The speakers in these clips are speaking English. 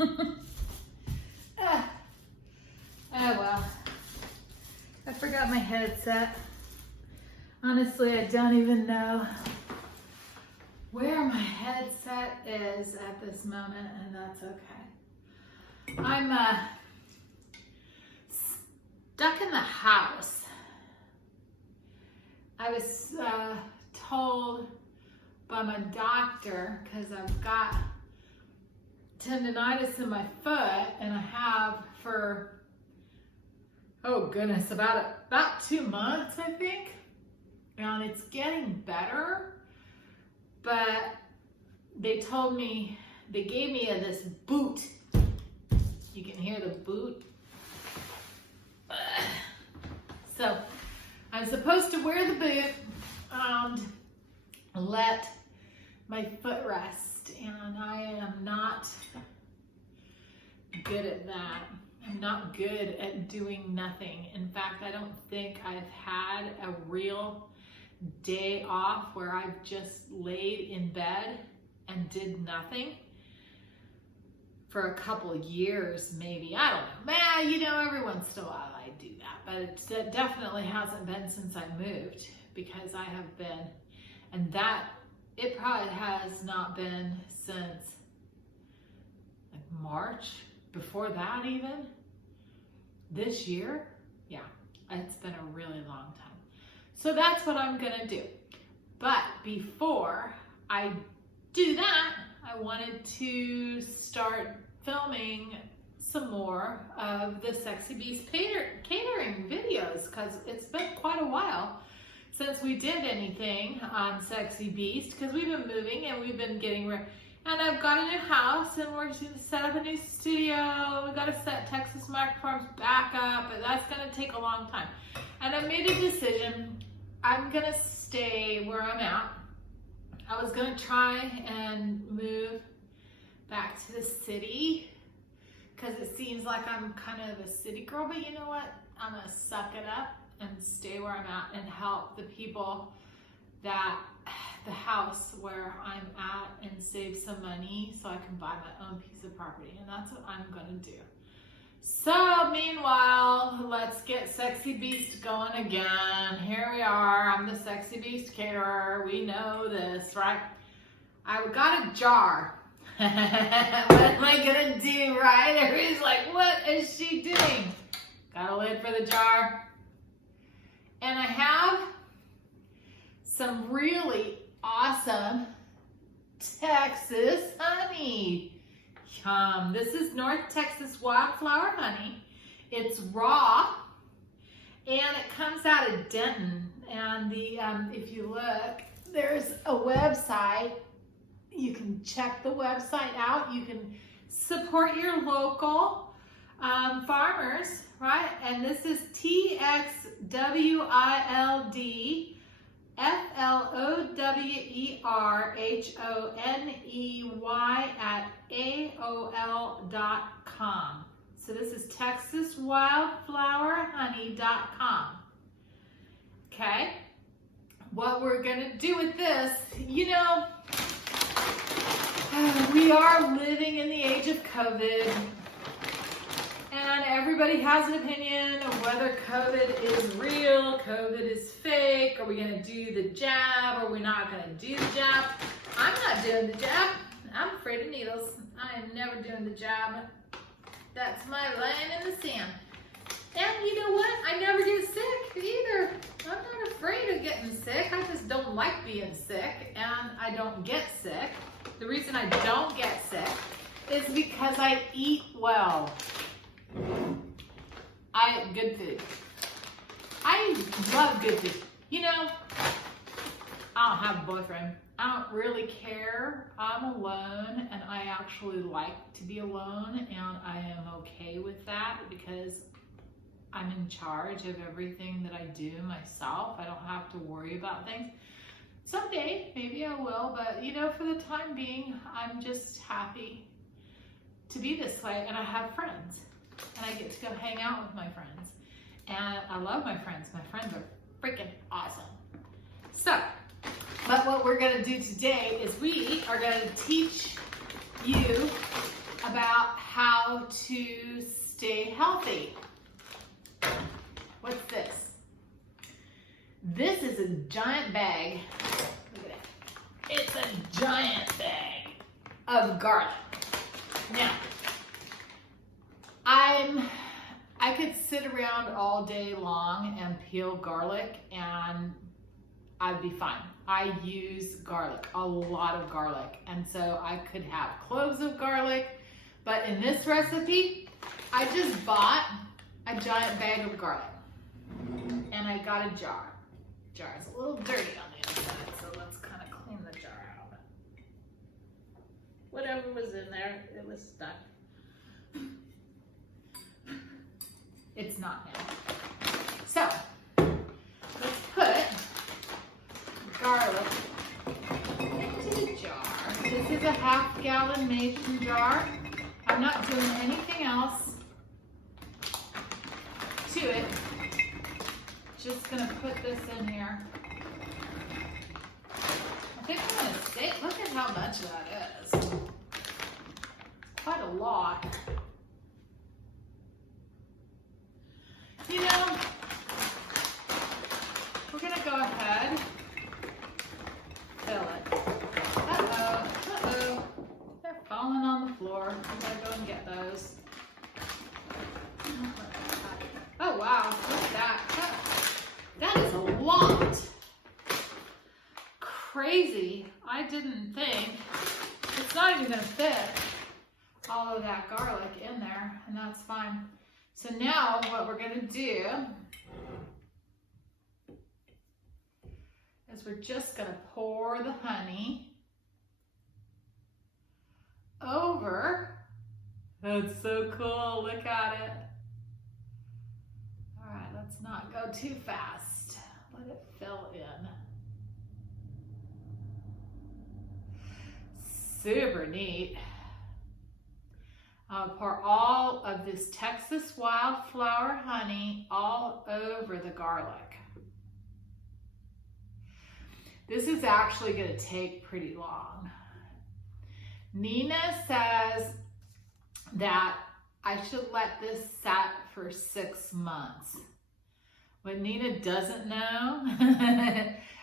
Oh well. I forgot my headset. Honestly, I don't even know where my headset is at this moment, and that's okay. I'm stuck in the house. I was told by my doctor, because I've got tendonitis in my foot, and I have for, oh goodness, about 2 months, I think. And it's getting better, but they told me, they gave me this boot. You can hear the boot. So I'm supposed to wear the boot and let my foot rest, and I am not good at that. I'm not good at doing nothing. In fact, I don't think I've had a real day off where I've just laid in bed and did nothing for a couple of years, maybe. I don't know. Man, you know, every once in a while I do that, but it definitely hasn't been since I moved, because I have been, and that, it probably has not been since like March, before that even. This year, yeah, it's been a really long time. So that's what I'm gonna do. But before I do that, I wanted to start filming some more of the Sexy Beast catering videos, because it's been quite a while since we did anything on Sexy Beast, because we've been moving and we've been getting ready. And I've got a new house, and we're going to set up a new studio. We've got to set Texas microphones back up, and that's going to take a long time. And I made a decision. I'm going to stay where I'm at. I was going to try and move back to the city, because it seems like I'm kind of a city girl, but you know what? I'm going to suck it up and stay where I'm at and help the people that the house where I'm at, and save some money so I can buy my own piece of property, and that's what I'm gonna do. So meanwhile, let's get Sexy Beast going again. Here we are. I'm the Sexy Beast caterer. We know this, right? I got a jar. What am I gonna do, right? Everybody's like, what is she doing? Got a lid for the jar. And I have some really awesome Texas honey. Yum. This is North Texas wildflower honey. It's raw, and it comes out of Denton. And the if you look, there's a website. You can check the website out. You can support your local farmers, right? And this is TXWILDFLOWERHONEY@AOL.com. So this is TexasWildflowerHoney.com. Okay, what we're gonna do with this, you know, we are living in the age of COVID, and everybody has an opinion of whether COVID is real, COVID is fake. Are we going to do the jab? Are we not going to do the jab? I'm not doing the jab. I'm afraid of needles. I am never doing the jab. That's my laying in the sand. And you know what? I never get sick either. I'm not afraid of getting sick. I just don't like being sick, and I don't get sick. The reason I don't get sick is because I eat well. I eat good food. I love good food. You know, I don't have a boyfriend. I don't really care. I'm alone, and I actually like to be alone, and I am okay with that, because I'm in charge of everything that I do myself. I don't have to worry about things. Someday, maybe I will, but you know, for the time being, I'm just happy to be this way, and I have friends, and I get to go hang out with my friends, and I love my friends. My friends are freaking awesome. So, but what we're gonna do today is we are gonna teach you about how to stay healthy. What's this? This is a giant bag. Look at it. It's a giant bag of garlic. Now, I could sit around all day long and peel garlic and I'd be fine. I use garlic, a lot of garlic. And so I could have cloves of garlic, but in this recipe, I just bought a giant bag of garlic and I got a jar. The jar is a little dirty on the inside, so let's kind of clean the jar out. Whatever was in there, it was stuck. It's not now. So, let's put garlic into the jar. This is a half-gallon mason jar. I'm not doing anything else to it. Just gonna put this in here. I think I'm gonna say, look at how much that is. Quite a lot. You know, we're gonna go ahead, fill it. Uh-oh, they're falling on the floor. I'm gonna go and get those. Oh wow, look at that. That is a lot. Crazy. I didn't think. It's not even gonna fit all of that garlic in there, and that's fine. So now what we're gonna do is we're just gonna pour the honey over. That's so cool, look at it. All right, let's not go too fast. Let it fill in. Super neat. Pour all of this Texas wildflower honey all over the garlic. This is actually going to take pretty long. Nina says that I should let this set for 6 months. What Nina doesn't know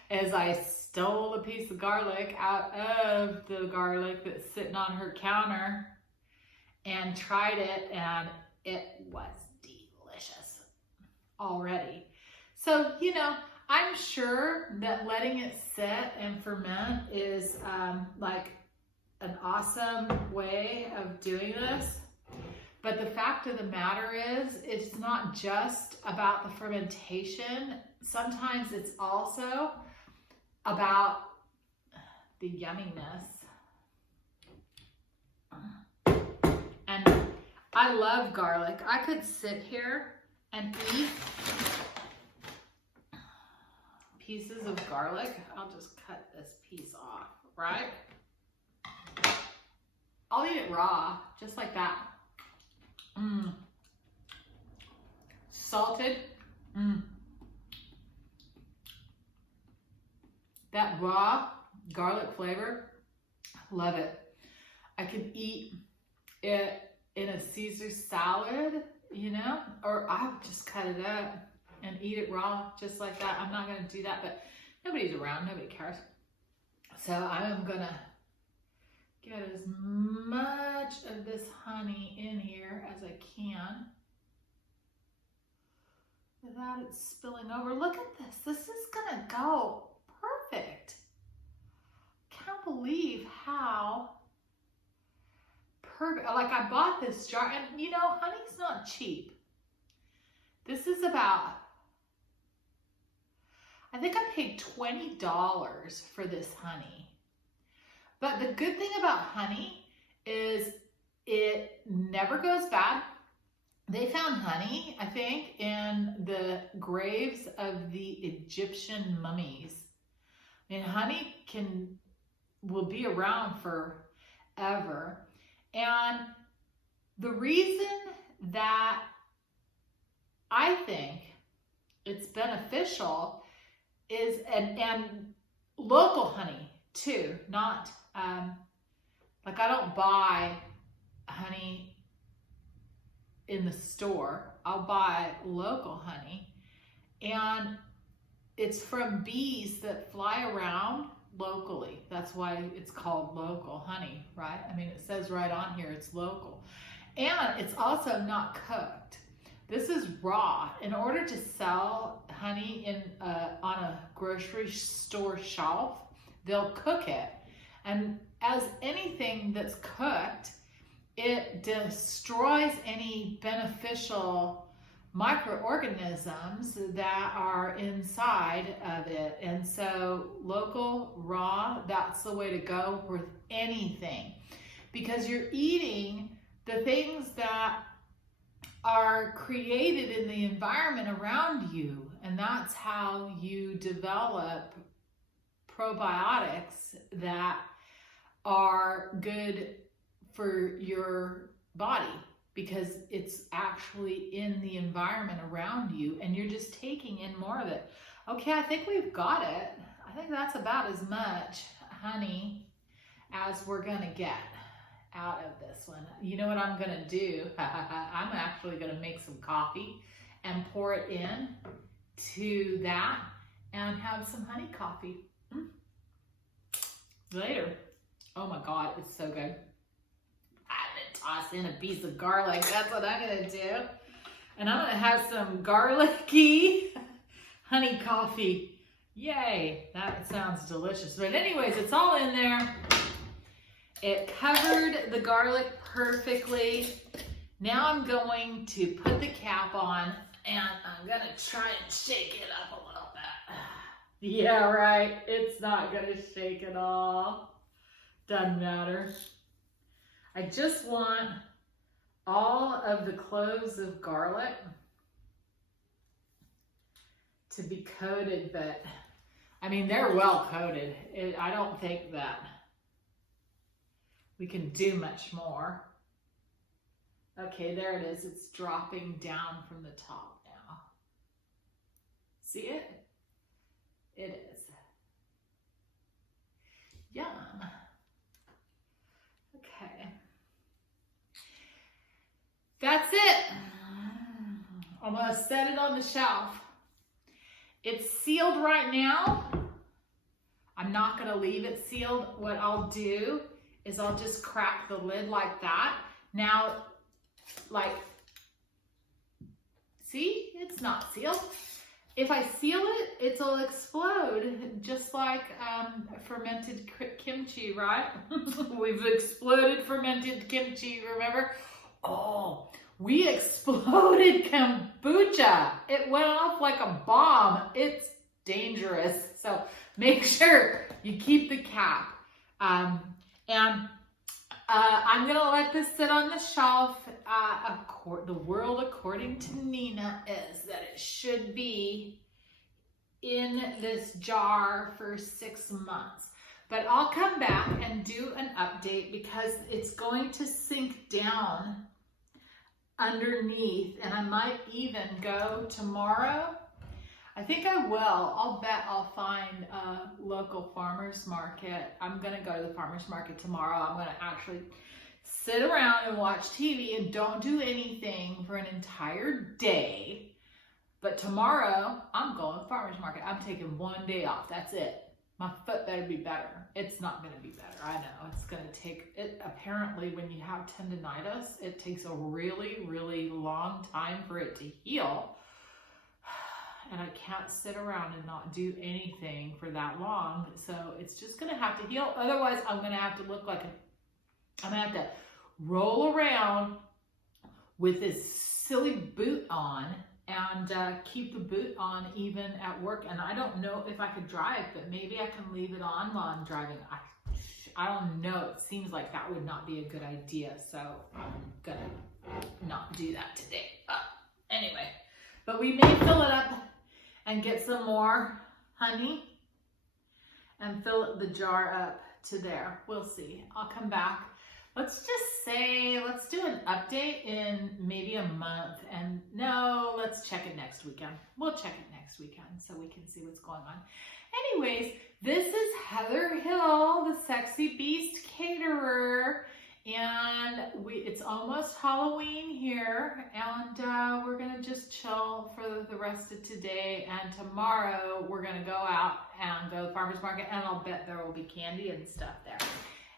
is I stole a piece of garlic out of the garlic that's sitting on her counter and tried it, and it was delicious already. So, you know, I'm sure that letting it sit and ferment is like an awesome way of doing this. But the fact of the matter is, it's not just about the fermentation. Sometimes it's also about the yumminess. And I love garlic. I could sit here and eat pieces of garlic. I'll just cut this piece off, right? I'll eat it raw, just like that. Salted. That raw garlic flavor, love it. I could eat it in a Caesar salad, you know, or I would just cut it up and eat it raw, just like that. I'm not gonna do that, but nobody's around, nobody cares. So I'm gonna get as much of this honey in here as I can without it spilling over. Look at this. This is gonna go perfect. Can't believe how perfect. Like, I bought this jar, and you know, honey's not cheap. This is about, I think I paid $20 for this honey. But the good thing about honey is it never goes bad. They found honey, I think, in the graves of the Egyptian mummies. I mean, honey will be around forever. And the reason that I think it's beneficial is, and local honey too, not, like, I don't buy honey in the store, I'll buy local honey, and it's from bees that fly around locally. That's why it's called local honey, right? I mean, it says right on here it's local. And it's also not cooked. This is raw. In order to sell honey on a grocery store shelf, they'll cook it. And as anything that's cooked, it destroys any beneficial microorganisms that are inside of it. And so local, raw, that's the way to go with anything, because you're eating the things that are created in the environment around you, and that's how you develop probiotics that are good for your body, because it's actually in the environment around you and you're just taking in more of it. Okay, I think we've got it. I think that's about as much honey as we're gonna get out of this one. You know what I'm gonna do? I'm actually gonna make some coffee and pour it in to that and have some honey coffee. Later. Oh my God, it's so good. Toss in a piece of garlic. That's what I'm gonna do. And I'm gonna have some garlicky honey coffee. Yay, that sounds delicious. But anyways, it's all in there. It covered the garlic perfectly. Now I'm going to put the cap on and I'm gonna try and shake it up a little bit. Yeah, right, it's not gonna shake at all. Doesn't matter. I just want all of the cloves of garlic to be coated, but I mean, they're well coated. I don't think that we can do much more. Okay, there it is. It's dropping down from the top now. See it? It is. Yum. Okay. That's it. I'm gonna set it on the shelf. It's sealed right now. I'm not gonna leave it sealed. What I'll do is I'll just crack the lid like that. Now, like, see, it's not sealed. If I seal it, it'll explode, just like fermented kimchi, right? We've exploded fermented kimchi, remember? Oh, we exploded kombucha. It went off like a bomb. It's dangerous. So make sure you keep the cap. I'm gonna let this sit on the shelf. The world, according to Nina, is that it should be in this jar for 6 months. But I'll come back and do an update because it's going to sink down underneath, and I might even go tomorrow. I think I will. I'll bet I'll find a local farmer's market. I'm gonna go to the farmer's market tomorrow. I'm gonna actually sit around and watch TV and don't do anything for an entire day. But tomorrow, I'm going to the farmer's market. I'm taking 1 day off. That's it. My foot better be better. It's not going to be better. I know. It's going to take it. Apparently, when you have tendonitis, it takes a really, really long time for it to heal. And I can't sit around and not do anything for that long. So it's just going to have to heal. Otherwise, I'm going to have to look like I'm going to have to roll around with this silly boot on and keep the boot on even at work. And I don't know if I could drive, but maybe I can leave it on while I'm driving. I don't know. It seems like that would not be a good idea. So I'm going to not do that today. Anyway, but we may fill it up and get some more honey and fill the jar up to there. We'll see. I'll come back. Let's just say, let's do an update in maybe a month. And no, let's check it next weekend. We'll check it next weekend so we can see what's going on. Anyways, this is Heather Hill, the Sexy Beast Caterer. And it's almost Halloween here, and we're gonna just chill for the rest of today, and tomorrow we're gonna go out and go to the farmer's market, and I'll bet there will be candy and stuff there.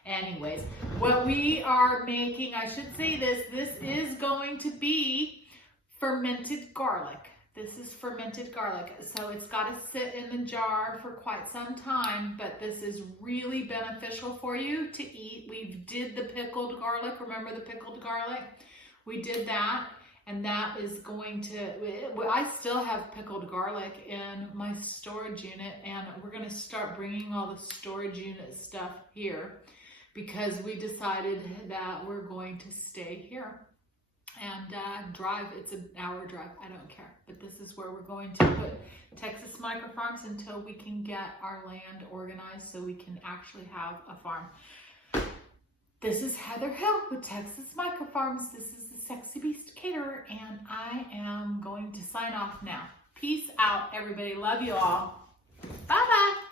Anyways, what we are making, I should say this is going to be fermented garlic. This is fermented garlic, so it's got to sit in the jar for quite some time, but this is really beneficial for you to eat. We did the pickled garlic. Remember the pickled garlic? We did that, and that is going to, I still have pickled garlic in my storage unit, and we're going to start bringing all the storage unit stuff here because we decided that we're going to stay here and drive. It's an hour drive, I don't care, but this is where we're going to put Texas microfarms until we can get our land organized so we can actually have a farm. This is Heather Hill with Texas Microfarms. This is the Sexy Beast Caterer, and I am going to sign off now. Peace out, everybody. Love you all. Bye-bye.